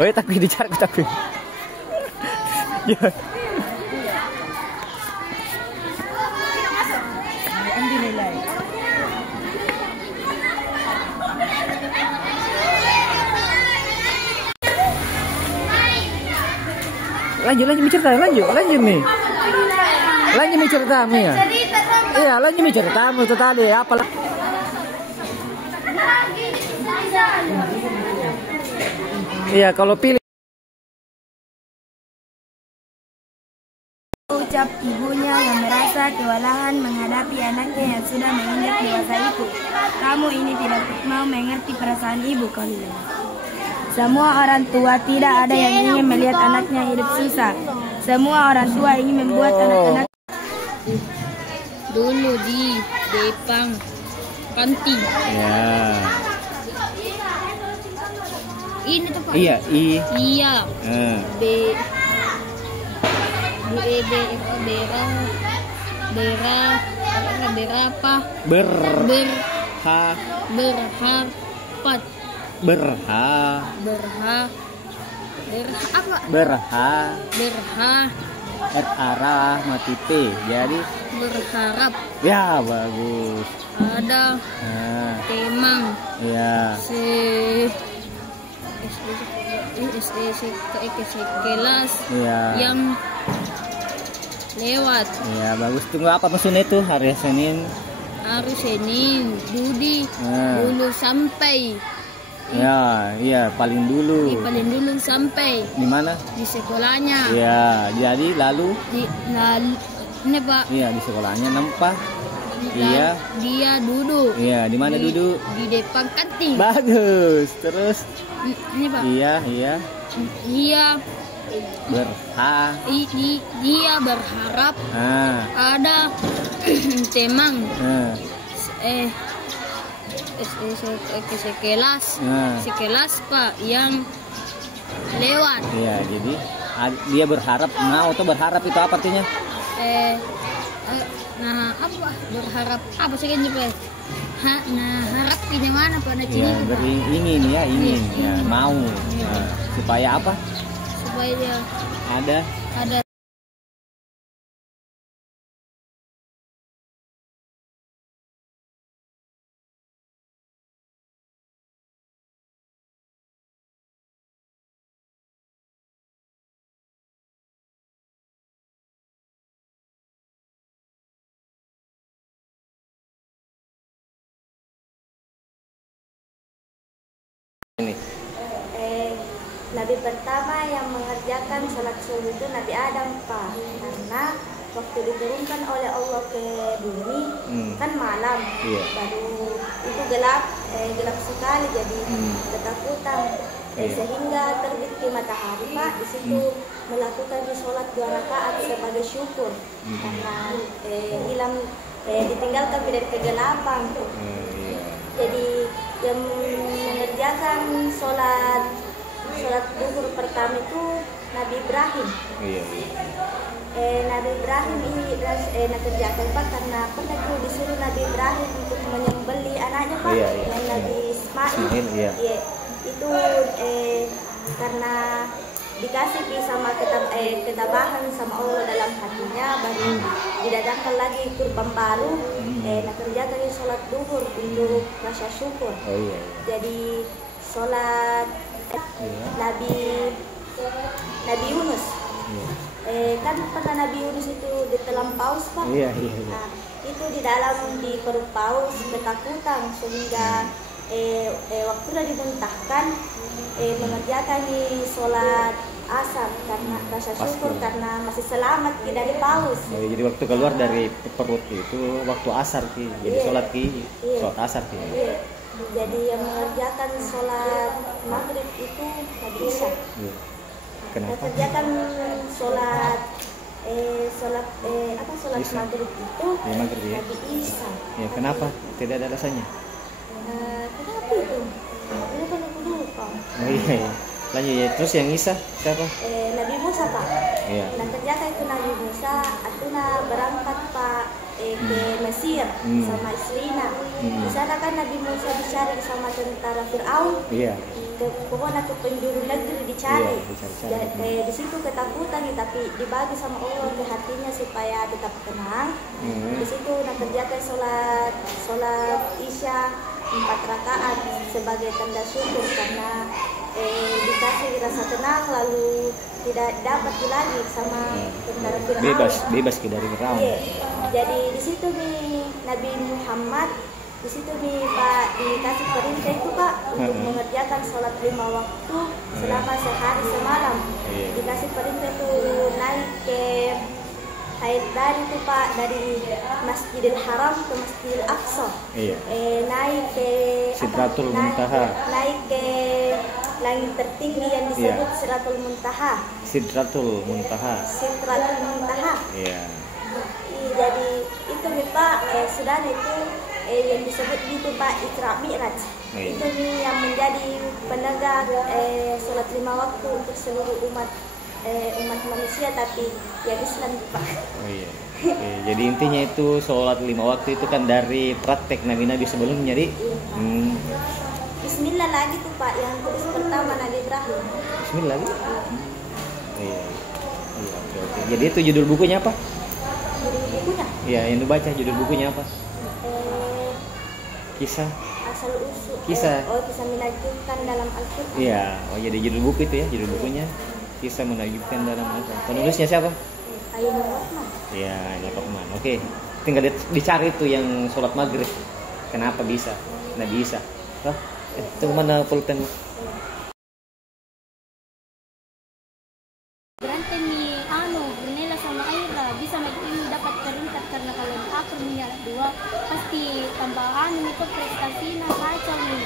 Oh ya, tapi dicari tapi. Ya. Lanjut cerita, lanjut nih. Lanjut cerita ya. Iya, lanjut cerita itu tadi apalah. Iya, kalau pilih ucap ibunya yang merasa kewalahan menghadapi anaknya yang sudah menginjak dewasa itu. Kamu ini tidak mau mengerti perasaan ibu kalian. Semua orang tua tidak ada yang ingin melihat anaknya hidup susah. Semua orang tua ingin membuat anak-anak. Dulu di Depang kantin. ya. Ini tuh Pak. Iya, Iya. B berapa? Arah mati P. Jadi Berharap. ya bagus. Ada Temang. Ya. Kelas Ya. yang lewat. Ya bagus. Tunggu apa maksudnya itu hari Senin? Hari Senin Dudi dulu sampai. Ya, iya paling dulu. Paling dulu sampai Di mana? di sekolahnya. Ya, jadi lalu Ini Pak. iya di sekolahnya nampak. Iya. Dia duduk. Iya, di mana duduk? Di depan kantin. Bagus. Terus Ini Pak. iya. Dia dia berharap ada Temang sekelas Pak yang lewat. Iya, jadi dia berharap atau berharap itu apa artinya? Nah apa berharap apa sih kan Pak? Nah harap ini mana Pak? Ya, ingin ya mau. Supaya apa? Supaya dia Ada ini. Nabi pertama yang mengerjakan sholat subuh itu Nabi Adam Pak, karena waktu diturunkan oleh Allah ke bumi kan malam, baru itu gelap sekali, jadi ketakutan sehingga terbit di matahari Pak, di situ melakukan sholat 2 rakaat sebagai syukur karena ditinggalkan dari kegelapan. Jadi yang mengerjakan sholat duhur pertama itu Nabi Ibrahim. Nabi Ibrahim ini kerjakan Pak karena pernah itu disuruh Nabi Ibrahim untuk menyembelih anaknya Pak, yang Nabi Ismail. Itu karena dikasih sama ketabahan sama Allah dalam hatinya, baru didatangkan lagi kurban baru. Kerjakan sholat duhur untuk rasa syukur. Jadi sholat Nabi Yunus. Kan pernah Nabi Yunus itu ditelan paus Pak. Nah, itu di dalam di perut paus ketakutan sehingga waktu sudah dimuntahkan mengerjakan sholat asar karena rasa syukur karena masih selamat dari paus. Jadi waktu keluar dari perut itu waktu asar jadi sholat sholat asar Jadi yang mengerjakan sholat maghrib itu Nabi Isa. Kenapa? Mengerjakan sholat maghrib itu Nabi Isa. Kenapa? Tidak ada alasannya. Kenapa itu? Kenapa aku lupa? Lanjut ya. Terus yang Isa siapa? Nabi Musa Pak. Kerjakan itu Nabi Musa, Atuna berangkat Pak ke Mesir sama istrinya. Di sana kan Nabi Musa dicari sama tentara Fir'aun. Iya. Pokoknya ke penjuru negeri dicari. Di situ ketakutan, tapi dibagi sama Allah ke hatinya supaya tetap tenang. Di situ nak kerjakan sholat Isya 4 rakaat sebagai tanda syukur karena dikasih rasa tenang, lalu tidak dapat lagi sama tentara Fir'aun. Bebas dari Fir'aun. Jadi di situ nih Nabi Muhammad di situ nih Pak dikasih perintah itu Pak untuk mengerjakan sholat 5 waktu selama sehari semalam. Dikasih perintah itu naik ke dari itu Pak, dari Masjidil Haram ke Masjidil Aqsa. Naik ke Sidratul Muntaha. Naik ke langit tertinggi yang disebut Sidratul Muntaha. Sidratul Muntaha. Iya. Jadi itu nih Pak, sudah itu yang disebut gitu Pak Isra Mi'raj. Itu nih yang menjadi penegak sholat 5 waktu untuk seluruh umat manusia, tapi ya Islam Pak. Jadi intinya itu sholat 5 waktu itu kan dari praktek nabi-nabi sebelumnya, Di. Bismillah lagi tuh Pak, yang tulis pertama Nabi Ibrahim. Bismillah lagi. Oke. Jadi itu judul bukunya apa? Judul bukunya? Iya, yang dibaca judul bukunya apa? Kisah. Asal usul. Kisah. Kisah menakjubkan dalam Al-Quran. Iya, jadi judul buku itu ya, judul bukunya. Kisah menakjubkan dalam Al-Quran. Penulisnya siapa? Ainur Rahman. Iya, Ainur Rahman. Oke. Tinggal dicari tuh yang sholat maghrib. Kenapa bisa? Nggak bisa. Itu kemana pulpen? Berantem nih Brunella sama Aira bisa ini dapat peringkat karena kalau aku menyala 2 pasti tambah itu prestasinya kacau nih.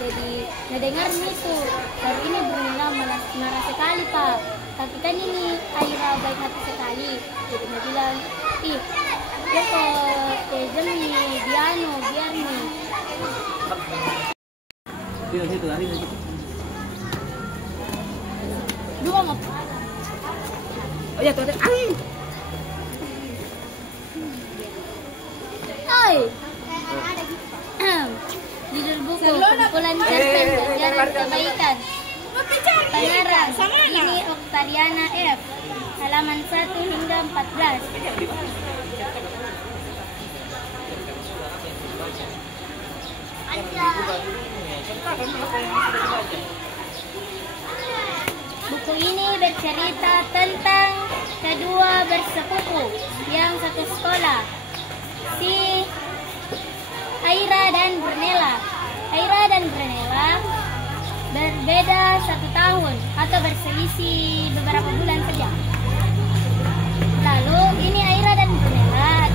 Jadi ngedengar itu hari ini Brunella marah sekali Pak, tapi kan ini Aira baik hati sekali, jadi dia bilang dia ke Jemi biar nih Situ hari itu. 2 mau. Oh ya, tuh ada. Judul buku kumpulan cerpen pelajaran kebaikan. Pengarang ini Oktariana F. Halaman 1 hingga 14. Buku ini bercerita tentang kedua bersepupu yang satu sekolah, si Aira dan Brunella. Aira dan Brunella berbeda 1 tahun atau berselisih beberapa bulan saja. Lalu ini Aira dan Brunella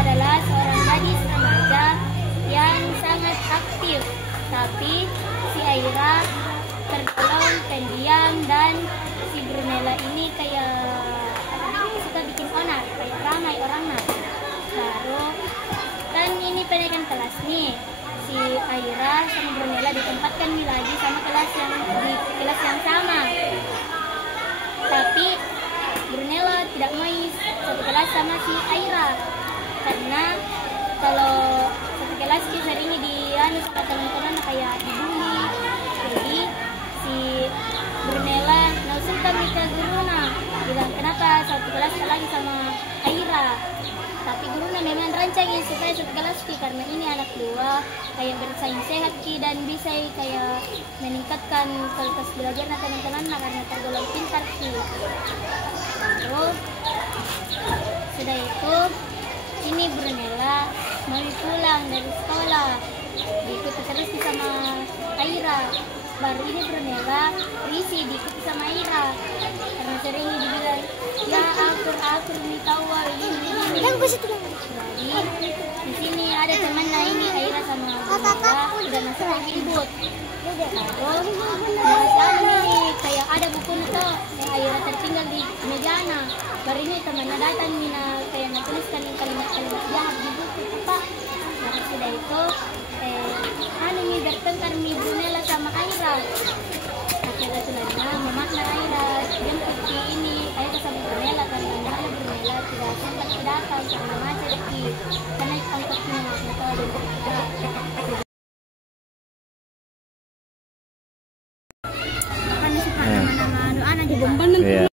adalah seorang gadis remaja yang sangat aktif, tapi si Aira tergolong pendiam dan si Brunella ini kayak suka bikin onar, kayak ramai orangnya. Baru kan ini penaikan kelas nih, si Aira sama Brunella ditempatkan lagi sama di kelas yang sama. Tapi Brunella tidak mau satu kelas sama si Aira karena kalau satu kelas dia sering sama teman-teman kayak dibully. Jadi si Brunella nausulkan ke guruna, bilang kenapa satu kelas lagi sama Aira. Tapi guruna memang rancangin supaya satu kelas karena ini anak 2 kayak bersaing sehat dan bisa kayak meningkatkan kualitas belajar teman-teman karena tergolong pintar Terus sudah itu ini Brunella mau pulang dari sekolah, diikuti terus sama Aira. Baru ini Brunella risih diikuti sama Aira karena sering dibilang ya akur nih tahu ini. Jadi di sini ada temannya ini Aira sama Brunella udah masuk lagi ribut. Terus ini kayak ada buku itu yang Aira tertinggal di mejana. Baru ini temannya datang kayak tuliskan kalimat-kalimat jahat di buku Pak. Nah sudah itu ini bertengkar nih Brunella sama Aira. Akhirnya sulanya memakna Aira jemput ini Aira sama Brunella karena Brunella tidak sempat datang karena macet Di Bomban nanti. Iya.